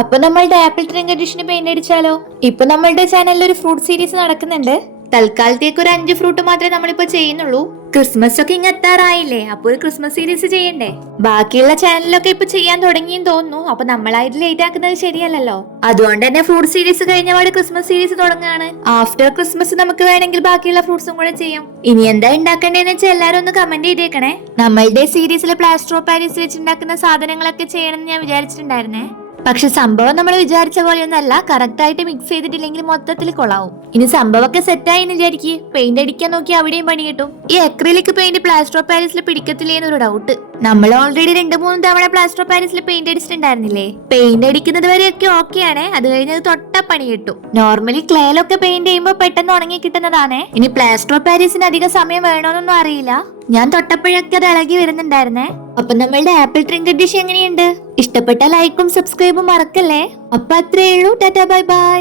അപ്പൊ നമ്മളുടെ ആപ്പിൾ ട്രിങ്ക് എഡിഷന് പെയിന്റ് അടിച്ചാലോ? ഇപ്പൊ നമ്മളുടെ ചാനലിൽ ഒരു ഫ്രൂട്ട് സീരീസ് നടക്കുന്നുണ്ട്. തൽക്കാലത്തേക്ക് ഒരു 5 ഫ്രൂട്ട് മാത്രമേ നമ്മളിപ്പോ ചെയ്യുന്നുള്ളൂ. ക്രിസ്മസ് ഒക്കെ ഇങ്ങ് എത്താറായില്ലേ, അപ്പൊ ഒരു ക്രിസ്മസ് സീരീസ് ചെയ്യണ്ടേ? ബാക്കിയുള്ള ചാനലിലൊക്കെ ഇപ്പൊ ചെയ്യാൻ തുടങ്ങിയെന്ന് തോന്നുന്നു. അപ്പൊ നമ്മളായിട്ട് ലേറ്റ് ആക്കുന്നത് ശരിയല്ലല്ലോ. അതുകൊണ്ട് തന്നെ ഫ്രൂട്ട് സീരീസ് കഴിഞ്ഞപാട് ക്രിസ്മസ് സീരീസ് തുടങ്ങുകയാണ്. ആഫ്റ്റർ ക്രിസ്മസ് നമുക്ക് വേണമെങ്കിൽ ബാക്കിയുള്ള ഫ്രൂട്ട്സും കൂടെ ചെയ്യാം. ഇനി എന്താ ഉണ്ടാക്കേണ്ടതെന്ന് വെച്ചാൽ എല്ലാരും ഒന്ന് കമന്റ് ചെയ്തേക്കണേ. നമ്മളുടെ സീരീസിലെ പ്ലാസ്റ്റർ ഓഫ് പാരീസ് വെച്ചുണ്ടാക്കുന്ന സാധനങ്ങളൊക്കെ ചെയ്യണമെന്ന് ഞാൻ വിചാരിച്ചിട്ടുണ്ടായിരുന്നേ. പക്ഷെ സംഭവം നമ്മൾ വിചാരിച്ച പോലെയൊന്നല്ല. കറക്റ്റ് ആയിട്ട് മിക്സ് ചെയ്തിട്ടില്ലെങ്കിൽ മൊത്തത്തിൽ കൊളാവും. ഇനി സംഭവമൊക്കെ സെറ്റായി വിചാരിക്കും, പെയിന്റ് അടിക്കാൻ നോക്കി അവിടെയും പണി കിട്ടും. ഈ അക്രിലിക് പെയിന്റ് പ്ലാസ്റ്റർ ഓഫ് പാരീസിൽ പിടിക്കത്തില്ലേ എന്നൊരു ഡൗട്ട്. നമ്മൾ ഓൾറെഡി 2-3 തവണ പ്ലാസ്റ്റർ ഓഫ് പാരീസിൽ പെയിന്റ് അടിച്ചിട്ടുണ്ടായിരുന്നില്ലേ? പെയിന്റ് അടിക്കുന്നത് വരെയൊക്കെ ഓക്കെയാണ്. അത് കഴിഞ്ഞത് തൊട്ട പണി കിട്ടും. നോർമലി ക്ലേയിലൊക്കെ പെയിന്റ് ചെയ്യുമ്പോൾ പെട്ടെന്ന് ഉണങ്ങി കിട്ടുന്നതാണ്. ഇനി പ്ലാസ്റ്റർ ഓഫ് പാരീസിന് അധികം സമയം വേണമെന്നൊന്നും അറിയില്ല. ഞാൻ തൊട്ടപ്പോഴൊക്കെ അത് ഇളകി വരുന്നുണ്ടായിരുന്നേ. അപ്പൊ നമ്മളുടെ ആപ്പിൾ ട്രിങ്ക് ഡിഷ് എങ്ങനെയുണ്ട്? ഇഷ്ടപ്പെട്ട ലൈക്കും സബ്സ്ക്രൈബും മറക്കല്ലേ. അപ്പൊ അത്രേ ഉള്ളൂ. Tata bye bye.